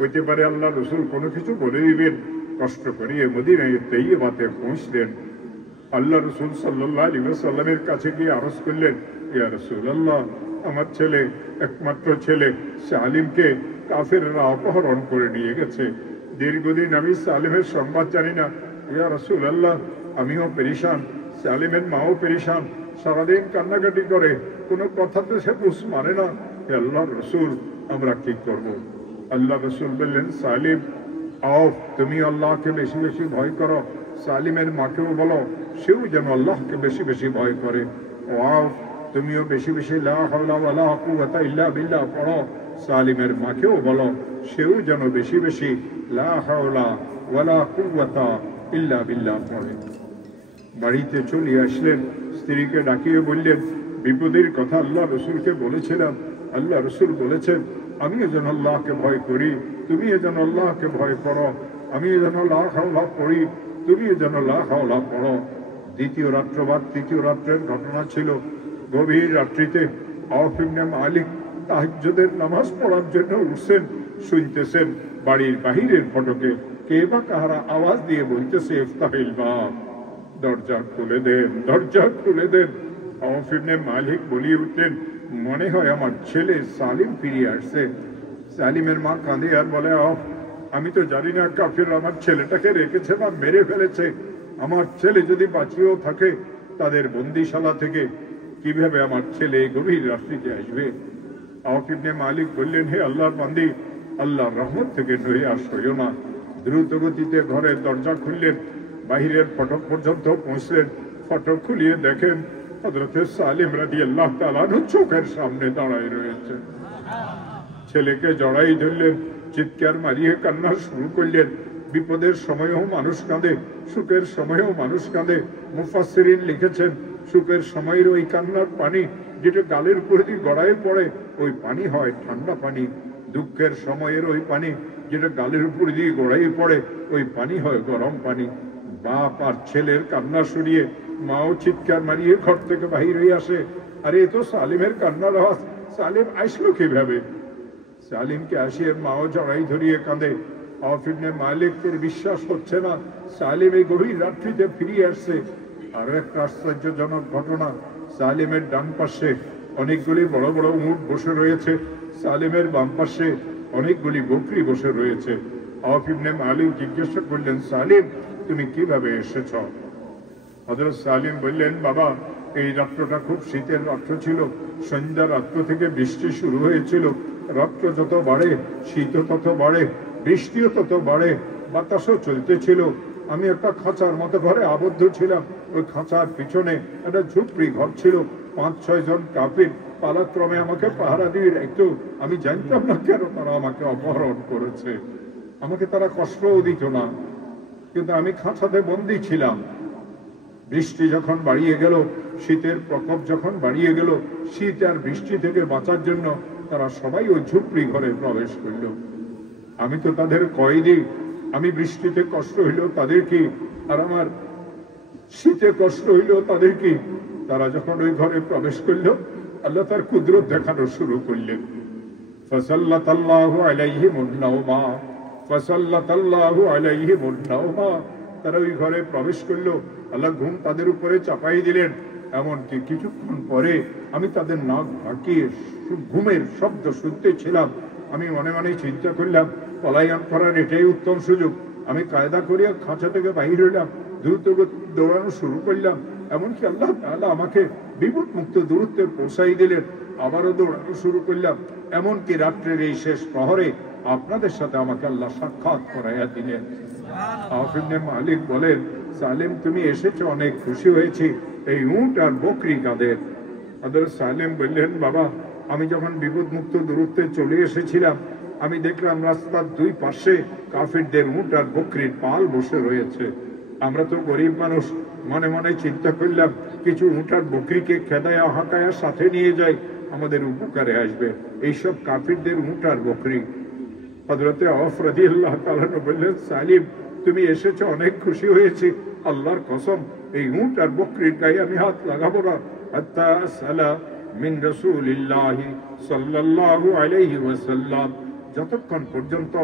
হইতে পারে আল্লাহ রসুল কোনো কিছু বলে দিবেন। কষ্ট করিয়ে মদিনায় তাইয়্যিবাতে পৌঁছলেন। আল্লাহ রসুল সাল্লাল্লাহু আলাইহি ওয়াসাল্লামের কাছে গিয়ে আরজ করলেন, ইয়া রাসূলুল্লাহ, আমার ছেলে, একমাত্র ছেলে সালিমকে কাফেররা অপহরণ করে নিয়ে গেছে। দীর্ঘদিন আমি সালিমের সংবাদ জানি না। ইয়া রাসূলুল্লাহ, আমিও পেরেশান, সালিমের মাও পেরেশান, সারাদিন কান্নাকাটি করে, কোনো কথাতে সে বুঝ মানে না। হে আল্লাহর রসুল, আমরা কি করব? আল্লাহ রসুল বললেন, সালিম আও, তুমি আল্লাহকে বেশি বেশি ভয় করো। সালিমের মাকেও বলো সেও যেন আল্লাহকে বেশি বেশি ভয় করে। ওয়াও, তুমিও বেশি বেশি লা হাওলা ওয়ালা কুওয়াতা ইল্লা বিল্লাহ পড়ো। সালিমের মাকেও বলো সেও যেন বেশি বেশি লা হাওলা ওয়ালা কুওয়াতা ইল্লা বিল্লাহ পড়ে। বাড়িতে চলে আসলেন, স্ত্রীকে ডাকিয়ে বললেন, বিপদের কথা আল্লাহ রসুলকে বলেছিলাম। আল্লাহ রসুল বলেছেন আমিও যেন আল্লাহকে ভয় করি, তুমিও যেন আল্লাহকে ভয় করো। আমিও যেন লা হাওলা পড়ি, তুমিও যেন লা হাওলা পড়ো। দ্বিতীয় রাত্র বা তৃতীয় রাত্রের ঘটনা ছিল। গভীর রাত্রিতে আওফ ইবনে মালিক তাহাজ্জুদের নামাজ পড়ার জন্য উঠছেন। শুনতেছেন বাড়ির বাহিরের ফটকে কে বা কাহারা আওয়াজ দিয়ে বলতেছে, ইফতাহিল বাব, দরজা খুলে দেন, দরজা খুলে দেন। আওফ ইবনে মালিক বলিয়ে উঠলেন, মনে হয় আমার ছেলে সালিম ফিরে আসছে। সালিমের মা কাঁদে আর বলে, আমি তো জানি না কাফির আমার ছেলেটাকে রেখেছে বা মেরে ফেলেছে। আমার ছেলে যদি বাঁচিয়েও থাকে, তাদের বন্দিশালা থেকে কিভাবে আমার ছেলে গভীর রাত্রিতে আসবে? আওফ ইবনে মালিক বললেন, হে আল্লাহর বান্দি, আল্লাহর রহমত থেকে নহে আর সইও না। দ্রুত গতিতে ঘরের দরজা খুললেন, বাহিরের ফটক পর্যন্ত পৌঁছলেন। ফটক খুলিয়ে দেখেন হযরতে সালিম রাদিয়াল্লাহু তাআলা চোখের সামনে দাঁড়ায় রয়েছে। ছেলেকে জড়াই ধরলেন, চিৎকার মারিয়ে কান্না শুরু করলেন। বিপদের সময়েও মানুষ কাঁদে, সুখের সময়েও মানুষ কাঁদে। মুফাসসিরিন লিখেছেন, সুখের সময়ের ওই কান্নার পানি যেটা গালের উপরে দিয়ে গড়ায় পড়ে, ওই পানি হয় ঠান্ডা পানি। দুঃখের সময়ের ওই পানি যেটা গালের উপরে দিয়ে গড়াই পড়ে, ওই পানি হয় গরম পানি। বাপ আর ছেলের কান্না শুনিয়ে মাও চিৎকার মারিয়ে ঘর থেকে বাহির হয়ে আসে। আরে এ তো সালিমের কান্নার আওয়াজ, সালিম আসলো কিভাবে? সালিমকে আসিয়ে মাও জড়াই ধরিয়ে কাঁদে। আওফ ইবনে মালিকের বিশ্বাস হচ্ছে না সালিম এই গভীর রাত্রিতে ফিরিয়ে আসছে। আরো একটা আশ্চর্যজনক ঘটনা, সালিমের ডান পাশে অনেকগুলি বড় বড় উট বসে রয়েছে, সালিমের বাম পাশে অনেকগুলি বকরি বসে রয়েছে। আওফ ইবনে মালিক জিজ্ঞাসা করলেন, সালিম তুমি কিভাবে এসেছ? হযরত সালিম বললেন, বাবা, এই রাত্রটা খুব শীতের রাত্র ছিল। সন্ধ্যা রাত্র থেকে বৃষ্টি শুরু হয়েছিল। রাত্র যত বাড়ে শীত তত বাড়ে, বৃষ্টিও তত বাড়ে, বাতাসও চলতেছিল। আমি একটা খাঁচার মতো ঘরে আবদ্ধ ছিলাম। ওই খাঁচার পিছনে একটা ঝুপড়ি ঘর ছিল। 5-6 জন কাফির পালাক্রমে আমাকে পাহারা দিয়ে রাখতো। আমি জানতাম না কেন তারা আমাকে অপহরণ করেছে। আমাকে তারা কষ্টও দিত না, কিন্তু আমি খাঁচাতে বন্দী ছিলাম। বৃষ্টি যখন বাড়িয়ে গেল, শীতের প্রকোপ যখন বাড়িয়ে গেল, শীত আর বৃষ্টি থেকে বাঁচার জন্য তারা সবাই ওই ঝুপড়ি ঘরে প্রবেশ করল। আমি তো তাদের কয়েদি। আমি বৃষ্টিতে কষ্ট হইল তাদের কি, আর আমার শীতে কষ্ট হইল তাদের কি? তারা যখন ওই ঘরে প্রবেশ করল, আল্লাহ তার কুদরত দেখানো শুরু করলেন। ফাসাল্লাতাল্লাহু আলাইহিমুন নাওমা, ফাসাল্লাতাল্লাহু আলাইহিমুন নাওমা। তারা ওই ঘরে প্রবেশ করলো, আল্লাহ ঘুম তাদের উপরে চাপাই দিলেন। এমনকি কিছুক্ষণ পরে আমি তাদের নাক ঢাকিয়ে ঘুমের শব্দ শুনতে ছিলাম। আমি মনে মনে চিন্তা করলাম, পলায়ন করার এটাই উত্তম সুযোগ। আমি কায়দা করিয়া খাঁচা থেকে বাহির হইলাম, দ্রুত দৌড়ানো শুরু করলাম। এমনকি আল্লাহ তাআলা আমাকে বিপদ মুক্ত দূরত্বে পৌঁছাই দিলেন। আবারও দৌড়ানো শুরু করলাম। এমনকি রাত্রের এই শেষ প্রহরে আপনাদের সাথে আমাকে আল্লাহ সাক্ষাৎ করাইয়া দিলেন। আওফ ইবনে মালিক বলেন, সালিম তুমি এসেছো, অনেক খুশি হয়েছি। এই উট আর বকরি কাদের? হযরত সালিম বললেন, বাবা, আমি যখন বিপদ মুক্ত দূরত্বে চলে এসেছিলাম, আমি দেখলাম রাস্তার দুই পাশে কাফিরদের উট আর বকরির পাল বসে রয়েছে। আমরা তো গরিব মানুষ, মনে মনে চিন্তা করলাম কিছু উট আর বকরিকে খেদায়া হাঁকায়া সাথে নিয়ে যাই, আমাদের উপকারে আসবে। এইসব কাফিরদের উট আর বকরি। হযরতে আওফ রাদিয়াল্লাহু তাআলা বললেন, সালিম তুমি এসেছো, অনেক খুশি হয়েছি। আল্লাহর কসম, এই উট আর বকরির গায়ে আমি হাত লাগাবো না হাত্তা আসআলা মিন রাসূলিল্লাহি সাল্লাল্লাহু আলাইহি ওয়াসাল্লাম যতক্ষণ পর্যন্ত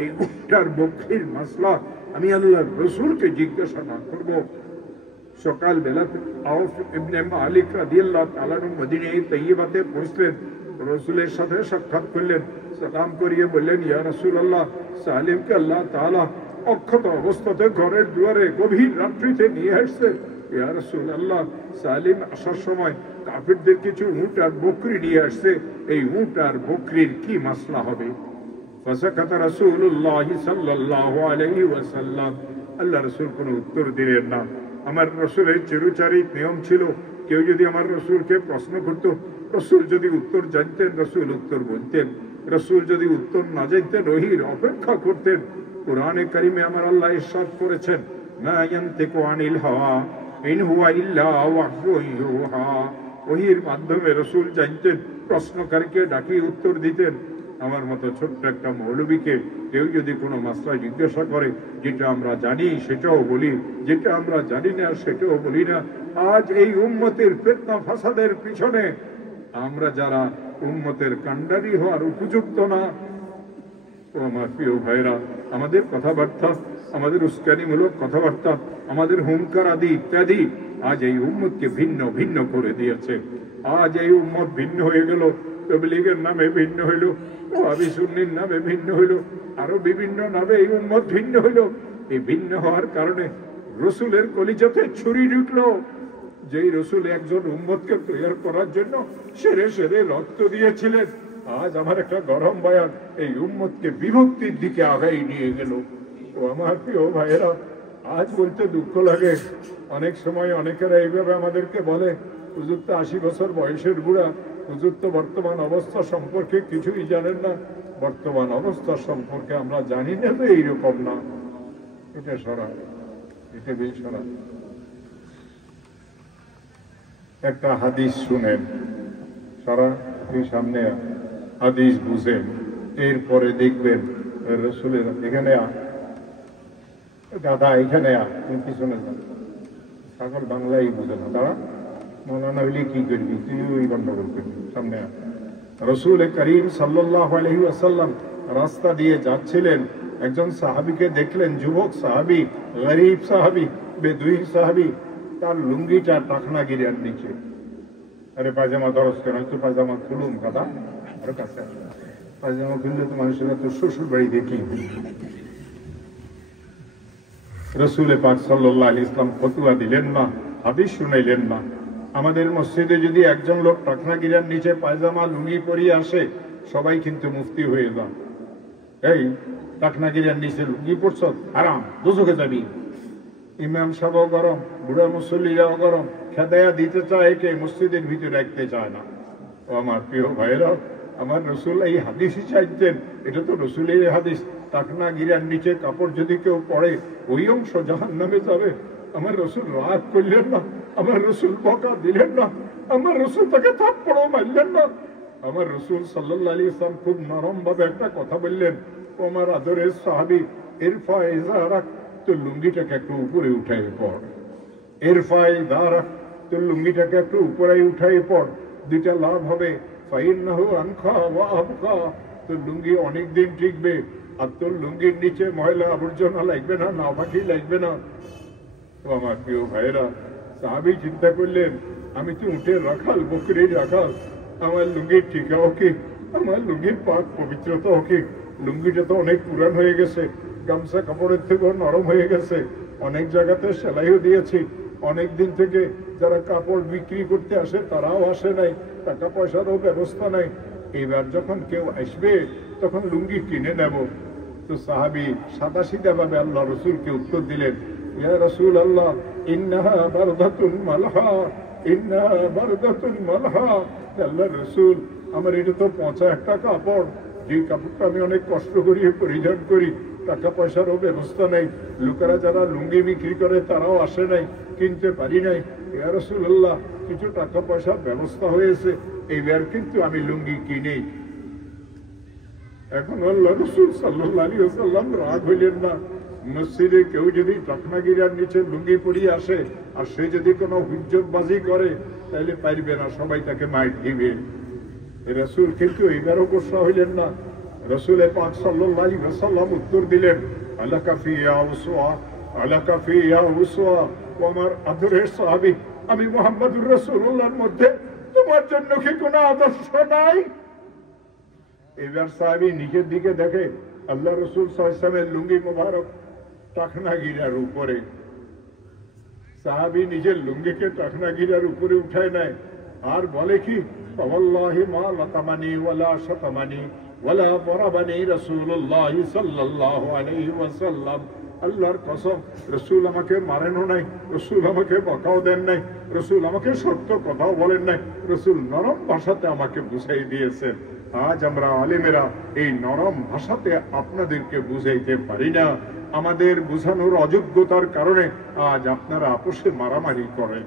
এই উটটার বকরির মাসলা আমি আল্লাহর রসুলকে জিজ্ঞাসা না করব। সকাল বেলা আউফ ইবনে মালিক রাদিয়াল্লাহু তাআলা আনহু মদিনায়ে তাইয়্যিবাতে পৌঁছলেন, রসুলের সাথে সাক্ষাৎ করলেন, সালাম করিয়ে বললেন, ইয়া রাসূলুল্লাহ, সালিমকে আল্লাহ তাআলা অক্ষত অবস্থাতে ঘরের দুয়ারে গভীর রাত্রিতে নিয়ে আসছে। ইয়া রাসূলুল্লাহ, সালিম আসার সময় কাফিরদের কিছু উট আর বকরি নিয়ে আসছে, এই উট আর বকরির কি মাসলা হবে? ফাসাকাত রাসূলুল্লাহ সাল্লাল্লাহু আলাইহি ওয়াসাল্লাম, আল্লাহ রাসূল কোনো উত্তর দিলেন না। আমার রসুলের চিরচারিত নিয়ম ছিল, কেউ যদি আমার রসুলকে প্রশ্ন করত, রসুল যদি উত্তর জানতেন রসুল উত্তর বলতেন, রসুল যদি উত্তর না জানতেন ওহির অপেক্ষা করতেন। কুরআনে কারিমে আমার আল্লাহ ইরশাদ করেছেন, মা ইয়ানতিকু আনিল হাওয়া ইন হুয়া ইল্লা ওয়াহয়ুন ইউহা। ওহির মাধ্যমে রসুল জানতেন, প্রশ্নকারীকে ডাকিয়ে উত্তর দিতেন। আমার মতো ছোট্ট একটা মৌলবীকে কেউ যদি কোনো মাসলা জিজ্ঞাসা করে, যেটা আমরা জানি সেটাও বলি, যেটা আমরা জানি না সেটাও বলি না। আজ এই উম্মতের ফিতনা ফাসাদের পিছনে আমরা যারা উম্মতের কান্ডারি হওয়ার উপযুক্ত না, ও আমার প্রিয় ভাইরা, আমাদের কথাবার্তা, আমাদের উস্কানিমূলক কথাবার্তা, আমাদের হুঙ্কার আদি ইত্যাদি আজ এই উম্মতকে ভিন্ন ভিন্ন করে দিয়েছে। আজ এই উম্মত ভিন্ন হয়ে গেল, তাবলীগের নামে ভিন্ন হইল, ওয়াহাবি সুন্নির নামে ভিন্ন হইল, আরো বিভিন্ন নামে এই উম্মত ভিন্ন হইল। এই ভিন্ন হওয়ার কারণে রসুলের কলিজাতে ছুরি ঢুকলো। যেই রসুল একজন উম্মতকে তৈরি করার জন্য সেরে সেরে রক্ত দিয়েছিলেন, আজ আমার একটা গরম বয়ান এই উম্মতকে বিভক্তির দিকে আগাই নিয়ে গেল। ও আমার প্রিয় ভাইয়েরা, আজ বলতে দুঃখ লাগে, অনেক সময় অনেকেরা এইভাবে আমাদেরকে বলে, হুজুর তো 80 বছর বয়সের বুড়া, হুজুর তো বর্তমান অবস্থা সম্পর্কে কিছুই জানেন না। বর্তমান অবস্থা সম্পর্কে আমরা জানি না তো এইরকম না। এটা সরা, এটা বেশ সরা। একটা হাদিস শুনেন, সারা এই সামনে হাদিস বুঝেন, এরপরে দেখবেন রসুলের এখানে দাদা এখানে তুমি পিছনে যান, সকল বাংলাই বুঝে না, তারা মৌলানা হইলে কি করবি, তুই ওই গন্ডগোল করবি, সামনে রসুল করিম সাল্লাল্লাহু আলাইহি ওয়াসাল্লাম রাস্তা দিয়ে যাচ্ছিলেন, একজন সাহাবীকে দেখলেন, যুবক সাহাবী, গরীব সাহাবী, বেদুইন সাহাবী, তার লুঙ্গিটা টাকনা গিরার নিচে। আরে পায়জামা দরজ কেন, তো পায়জামা খুলুন কথা, আরো কাছে পায়জামা খুললে তো মানুষের তো শ্বশুর বাড়ি দেখি। রসুল পাক সাল্লাল্লাহু আলাইহি ওয়াসাল্লাম ফতোয়া দিলেন না, হাদিস শুনাইলেন না। আমাদের মসজিদে যদি একজন লোক টাকনা গিরার নিচে পায়জামা লুঙ্গি পরিয়ে আসে, সবাই কিন্তু মুফতি হয়ে যান। এই টাকনা গিরার নিচে লুঙ্গি পরছ, হারাম, দোজখে যাবি। ইমাম সাহেবও গরম, বুড়া মুসল্লিরাও গরম, খেদায়া দিতে চায় কে, মসজিদের ভিতরে রাখতে চায় না। ও আমার প্রিয় ভাইরা, আমার রসুল এই হাদিসই চাইতেন, এটা তো রসুলের হাদিস। টাকনা গিরার নিচে কাপড় যদি কেউ পরে, ওই অংশ জাহান্নামে যাবে। আমার রসুল রাগ করলেন না, আমার রসুল বকা দিলেন না, আমার রসুল তাকে থাপ্পড়ও মারলেন না। আমার রসুল সাল্লাল্লাহু আলাইহি ওয়াসাল্লাম খুব নরম ভাবে একটা কথা বললেন, ও আমার আদরের সাহাবী, ইরফা ইজারাক, তো লুঙ্গিটাকে একটু উপরে উঠাই পড়। ইরফা ইজারাক, তো লুঙ্গিটাকে একটু উপরে উঠাই পড়, দুইটা লাভ হবে। ফাইন্নাহু আনখা ওয়া আবকা, তো লুঙ্গি অনেক দিন টিকবে, আর তোর লুঙ্গির নিচে ময়লা আবর্জনা লাগবে না, নাপাকি লাগবে না। ও আমার প্রিয় ভাইয়েরা, সাহাবী চিন্তা করলেন, আমি তো উঠে রাখাল, বকরির রাখাল, আমার লুঙ্গির ঠিকাও কি, আমার লুঙ্গির পাক পবিত্রতাও কি। লুঙ্গিটা তো অনেক পুরান হয়ে গেছে, গামছা কাপড়ের থেকেও নরম হয়ে গেছে, অনেক জায়গাতে সেলাইও দিয়েছি, অনেক দিন থেকে যারা কাপড় বিক্রি করতে আসে তারাও আসে নাই, টাকা পয়সারও ব্যবস্থা নাই। এবার যখন কেউ আসবে তখন লুঙ্গি কিনে নেব। তো সাহাবী সাদাসিধা ভাবে আল্লাহ রসুলকে উত্তর দিলেন, ইয়া রাসূলুল্লাহ, ইন্নাহা বারদাতুন মালহা, ইন্নাহা বারদাতুন মালহা। আল্লাহর রাসূল, আমার এটা তো পচা একটা কাপড়, যে কাপড়টা আমি অনেক কষ্ট করিয়ে পরিধান করি, টাকা পয়সারও ব্যবস্থা নেই, লোকেরা যারা লুঙ্গি বিক্রি করে তারাও আসে নাই, কিনতে পারি নাই। ইয়া রাসূলুল্লাহ, কিছু টাকা পয়সার ব্যবস্থা হয়েছে, এইবার কিন্তু আমি লুঙ্গি কিনেই। এখন আল্লাহ রাসূল সাল্লাল্লাহু আলাইহি ওয়াসাল্লাম রাগ হইলেন না। মসজিদে কেউ যদি টাকনা গিরার নিচে লুঙ্গি পরিয়ে আসে, আর সে যদি কোনো হুজ্জতবাজি করে, তাহলে পারবে না, সবাই তাকে মাইর দিবে। রাসূল কিন্তু এইবারও গোসা হইলেন না। রাসূল পাক সাল্লাল্লাহু আলাইহি ওয়াসাল্লাম উত্তর দিলেন, আলাকা ফিয়া উসওয়া, আলাকা ফিয়া উসওয়া। ও আমার আদরের সাহাবী, আমি মুহাম্মদুর রাসূলুল্লাহর মধ্যে তোমার জন্য কি কোনো আদর্শ নাই? এবার সাহাবী নিজের দিকে দেখে, আল্লাহ রাসূল সাল্লাল্লাহু আলাইহি ওয়াসাল্লামের লুঙ্গি মোবারক টাকনা গিরার উপরে। সাহাবী নিজের লুঙ্গিকে টাকনা গিরার উপরে উঠায় নেয় আর বলে কি, ওয়াল্লাহি মা লাতামানি ওয়ালা শাতামানি ওয়ালা বরাবানি রাসূলুল্লাহ সাল্লাল্লাহু আলাইহি ওয়াসাল্লাম। আল্লাহর কসম, রাসূল আমাকে মারেনও নাই, রাসূল আমাকে বকাও দেন নাই, রাসূল আমাকে সত্য কথাও বলেন নাই, রাসূল নরম ভাষাতে আমাকে বুঝাই দিয়েছেন। আজ আমরা আলেমেরা এই নরম ভাষাতে আপনাদেরকে বুঝাইতে পারি না। আমাদের বুঝানোর অযোগ্যতার কারণে আজ আপনারা আপোষে মারামারি করেন।